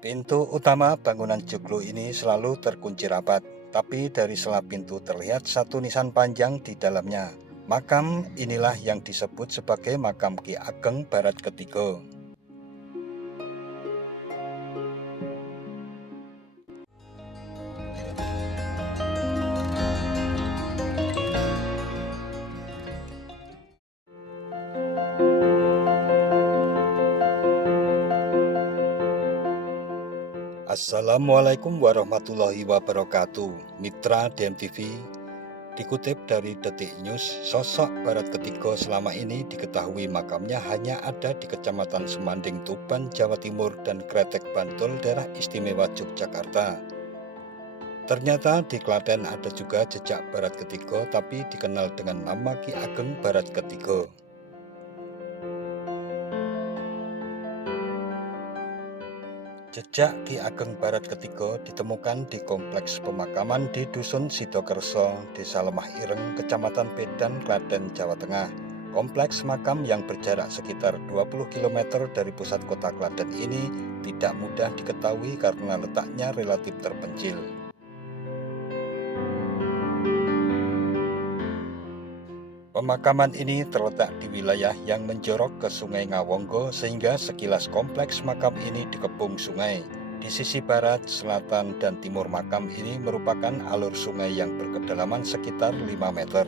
Pintu utama bangunan joglo ini selalu terkunci rapat, tapi dari sela pintu terlihat satu nisan panjang di dalamnya. Makam inilah yang disebut sebagai makam Ki Ageng Barat Ketiga. Assalamualaikum warahmatullahi wabarakatuh. Mitra DMTV, dikutip dari Detik News, sosok Barat Ketiga selama ini diketahui makamnya hanya ada di Kecamatan Semanding, Tuban, Jawa Timur dan Kretek, Bantul, daerah istimewa Yogyakarta. Ternyata di Klaten ada juga jejak Barat Ketiga, tapi dikenal dengan nama Ki Ageng Barat Ketiga. Jejak Ki Ageng Barat Ketiga ditemukan di kompleks pemakaman di Dusun Sidokerso, Desa Lemah Ireng, Kecamatan Pedan, Klaten, Jawa Tengah. Kompleks makam yang berjarak sekitar 20 km dari pusat kota Klaten ini tidak mudah diketahui karena letaknya relatif terpencil. Pemakaman ini terletak di wilayah yang menjorok ke Sungai Ngawonggo sehingga sekilas kompleks makam ini dikepung sungai. Di sisi barat, selatan, dan timur makam ini merupakan alur sungai yang berkedalaman sekitar 5 meter.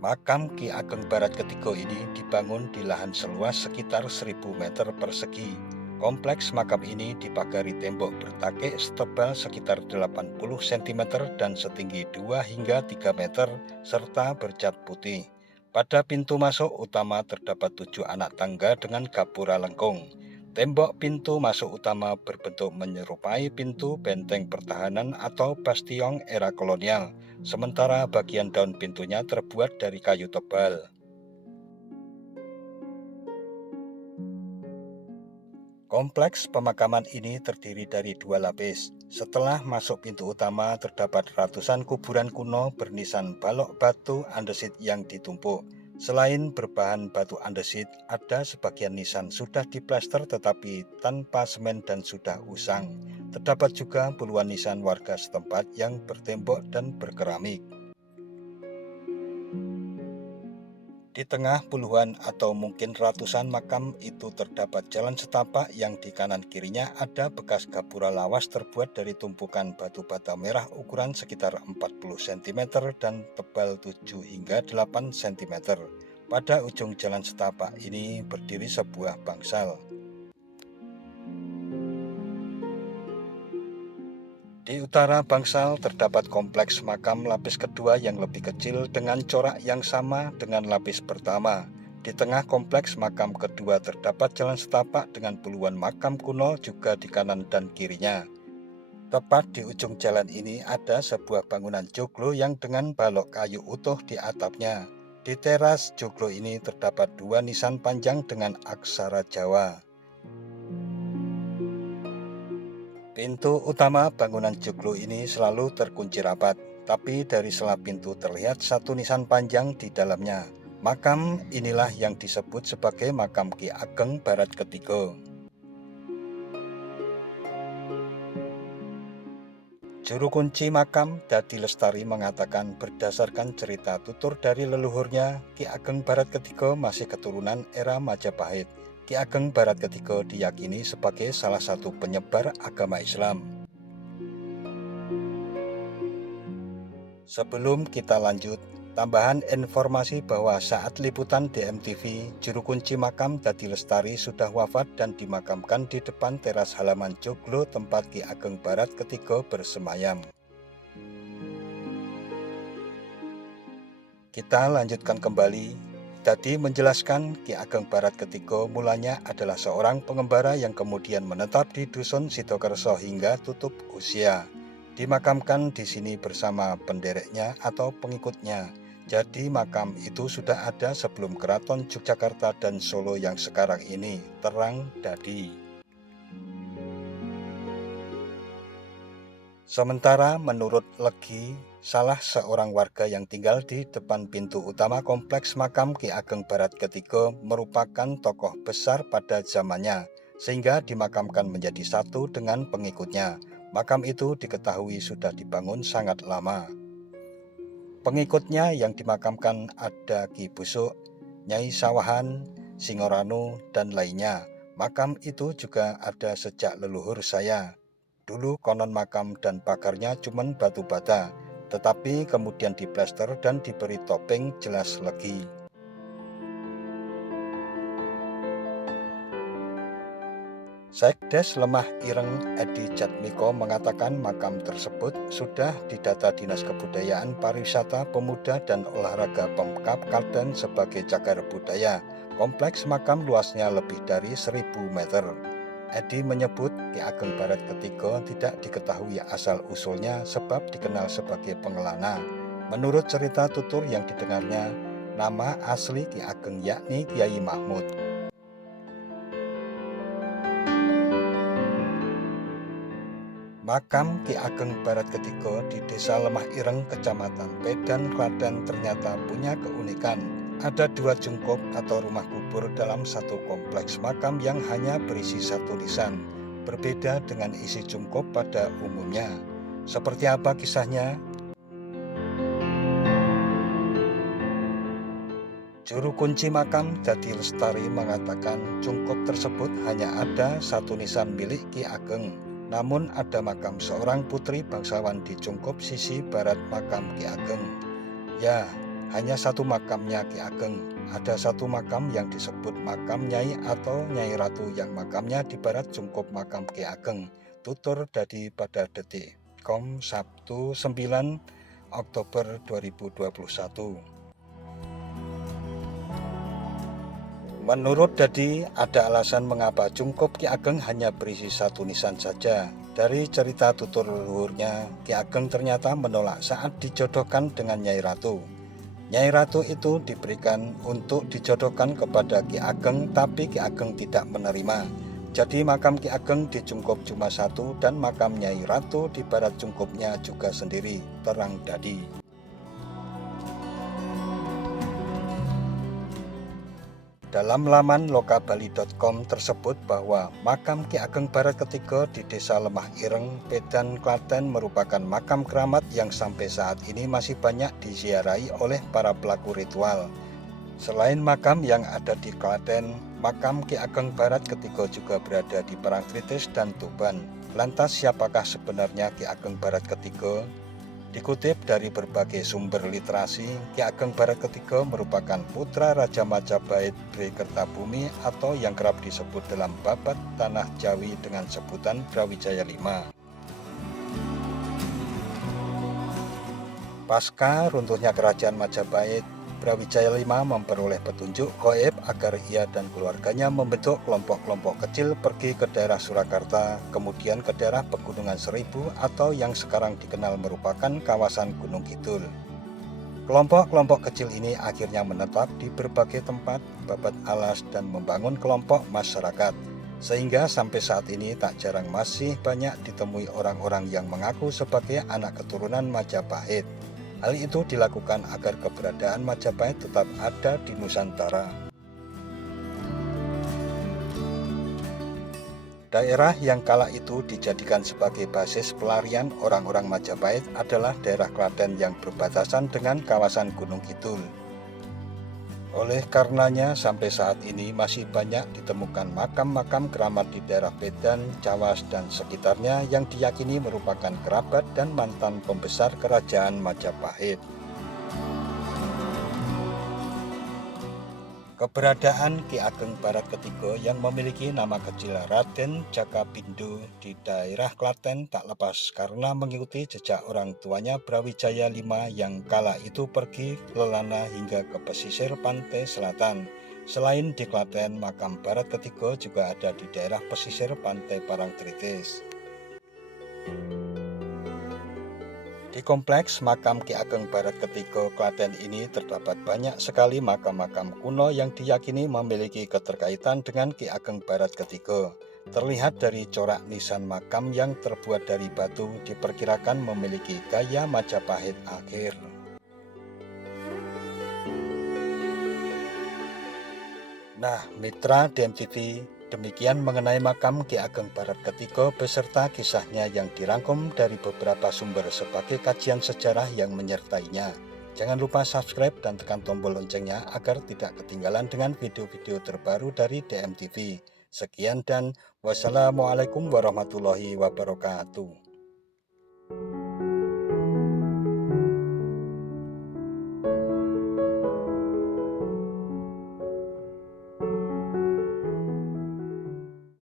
Makam Ki Ageng Barat Ketiga ini dibangun di lahan seluas sekitar 1000 meter persegi. Kompleks makam ini dipagari tembok bertakik setebal sekitar 80 cm dan setinggi 2 hingga 3 meter serta bercat putih. Pada pintu masuk utama terdapat 7 anak tangga dengan gapura lengkung. Tembok pintu masuk utama berbentuk menyerupai pintu benteng pertahanan atau bastion era kolonial, sementara bagian daun pintunya terbuat dari kayu tebal. Kompleks pemakaman ini terdiri dari 2 lapis. Setelah masuk pintu utama terdapat ratusan kuburan kuno bernisan balok batu andesit yang ditumpuk. Selain berbahan batu andesit, ada sebagian nisan sudah diplaster tetapi tanpa semen dan sudah usang. Terdapat juga puluhan nisan warga setempat yang bertembok dan berkeramik. Di tengah puluhan atau mungkin ratusan makam itu terdapat jalan setapak yang di kanan kirinya ada bekas gapura lawas terbuat dari tumpukan batu bata merah ukuran sekitar 40 cm dan tebal 7 hingga 8 cm. Pada ujung jalan setapak ini berdiri sebuah bangsal. Di utara bangsal terdapat kompleks makam lapis kedua yang lebih kecil dengan corak yang sama dengan lapis pertama. Di tengah kompleks makam kedua terdapat jalan setapak dengan puluhan makam kuno juga di kanan dan kirinya. Tepat di ujung jalan ini ada sebuah bangunan joglo yang dengan balok kayu utuh di atapnya. Di teras joglo ini terdapat 2 nisan panjang dengan aksara Jawa. Pintu utama bangunan joglo ini selalu terkunci rapat, tapi dari sela pintu terlihat satu nisan panjang di dalamnya. Makam inilah yang disebut sebagai makam Ki Ageng Barat Ketiga. Juru kunci makam Dadi Lestari mengatakan berdasarkan cerita tutur dari leluhurnya, Ki Ageng Barat Ketiga masih keturunan era Majapahit. Ki Ageng Barat Ketiga diyakini sebagai salah satu penyebar agama Islam. Sebelum kita lanjut, tambahan informasi bahwa saat liputan DMTV, juru kunci makam Dadi Lestari sudah wafat dan dimakamkan di depan teras halaman joglo tempat Ki Ageng Barat Ketiga bersemayam. Kita lanjutkan kembali. Dadi menjelaskan Ki Ageng Barat Ketiga mulanya adalah seorang pengembara yang kemudian menetap di Dusun Sidokerso hingga tutup usia. Dimakamkan di sini bersama pendereknya atau pengikutnya. Jadi makam itu sudah ada sebelum Keraton Yogyakarta dan Solo yang sekarang ini terang dadi. Sementara menurut Legi Salah seorang warga yang tinggal di depan pintu utama kompleks makam Ki Ageng Barat ketiga merupakan tokoh besar pada zamannya, sehingga dimakamkan menjadi satu dengan pengikutnya. Makam itu diketahui sudah dibangun sangat lama. Pengikutnya yang dimakamkan ada Ki Busuk, Nyai Sawahan, Singoranu, dan lainnya. Makam itu juga ada sejak leluhur saya. Dulu konon makam dan pagarnya cuman batu bata, tetapi kemudian diplester dan diberi topeng jelas legi. Sekdes Lemah Ireng Edi Jatmiko mengatakan makam tersebut sudah didata Dinas Kebudayaan Pariwisata Pemuda dan Olahraga Pemkab Klaten sebagai cagar budaya. Kompleks makam luasnya lebih dari 1000 meter. Edi menyebut Ki Ageng Barat ketiga tidak diketahui asal-usulnya sebab dikenal sebagai pengelana. Menurut cerita tutur yang didengarnya, nama asli Ki Ageng yakni Kiai Mahmud. Makam Ki Ageng Barat ketiga di Desa Lemah Ireng, Kecamatan Pedan, Klaten ternyata punya keunikan. Ada 2 jungkup atau rumah kubur dalam satu kompleks makam yang hanya berisi satu nisan, berbeda dengan isi jungkup pada umumnya. Seperti apa kisahnya? Juru kunci makam Dadi Lestari mengatakan jungkup tersebut hanya ada satu nisan milik Ki Ageng. Namun ada makam seorang putri bangsawan di jungkup sisi barat makam Ki Ageng. Ya, hanya satu makamnya Ki Ageng. Ada satu makam yang disebut makam Nyai atau Nyai Ratu yang makamnya di barat jungkup makam Ki Ageng. Tutur Dadi pada Detik.com Sabtu 9 Oktober 2021. Menurut Dadi, ada alasan mengapa jungkup Ki Ageng hanya berisi satu nisan saja. Dari cerita tutur leluhurnya, Ki Ageng ternyata menolak saat dijodohkan dengan Nyai Ratu. Nyai Ratu itu diberikan untuk dijodohkan kepada Ki Ageng, tapi Ki Ageng tidak menerima. Jadi makam Ki Ageng di jungkup cuma satu dan makam Nyai Ratu di barat jungkupnya juga sendiri, terang Dadi. Dalam laman lokabali.com tersebut bahwa makam Ki Ageng Barat ketiga di Desa Lemah Ireng, Pedan, Klaten merupakan makam keramat yang sampai saat ini masih banyak diziarahi oleh para pelaku ritual. Selain makam yang ada di Klaten, makam Ki Ageng Barat ketiga juga berada di Parangtritis dan Tuban. Lantas siapakah sebenarnya Ki Ageng Barat ketiga? Dikutip dari berbagai sumber literasi, Ki Ageng Barat ketiga merupakan putra Raja Majapahit Bre Kertabumi atau yang kerap disebut dalam babat Tanah Jawi dengan sebutan Brawijaya V. Pasca runtuhnya kerajaan Majapahit, Brawijaya V memperoleh petunjuk gaib agar ia dan keluarganya membentuk kelompok-kelompok kecil pergi ke daerah Surakarta, kemudian ke daerah Pegunungan Seribu atau yang sekarang dikenal merupakan kawasan Gunung Kidul. Kelompok-kelompok kecil ini akhirnya menetap di berbagai tempat, babat alas dan membangun kelompok masyarakat. Sehingga sampai saat ini tak jarang masih banyak ditemui orang-orang yang mengaku sebagai anak keturunan Majapahit. Hal itu dilakukan agar keberadaan Majapahit tetap ada di Nusantara. Daerah yang kala itu dijadikan sebagai basis pelarian orang-orang Majapahit adalah daerah Klaten yang berbatasan dengan kawasan Gunung Kidul. Oleh karenanya sampai saat ini masih banyak ditemukan makam-makam keramat di daerah Pedan, Cawas, dan sekitarnya yang diyakini merupakan kerabat dan mantan pembesar kerajaan Majapahit. Keberadaan Ki Ageng Barat ketiga yang memiliki nama kecil Raden Jakapindo di daerah Klaten tak lepas karena mengikuti jejak orang tuanya Brawijaya V yang kala itu pergi lelana hingga ke pesisir pantai selatan. Selain di Klaten, makam Barat ketiga juga ada di daerah pesisir pantai Parangtritis. Di kompleks makam Ki Ageng Barat ketiga Klaten ini terdapat banyak sekali makam-makam kuno yang diyakini memiliki keterkaitan dengan Ki Ageng Barat ketiga. Terlihat dari corak nisan makam yang terbuat dari batu diperkirakan memiliki gaya Majapahit akhir. Nah, mitra DMTV, demikian mengenai makam Ki Ageng Barat ketiga beserta kisahnya yang dirangkum dari beberapa sumber sebagai kajian sejarah yang menyertainya. Jangan lupa subscribe dan tekan tombol loncengnya agar tidak ketinggalan dengan video-video terbaru dari DMTV. Sekian dan wassalamualaikum warahmatullahi wabarakatuh.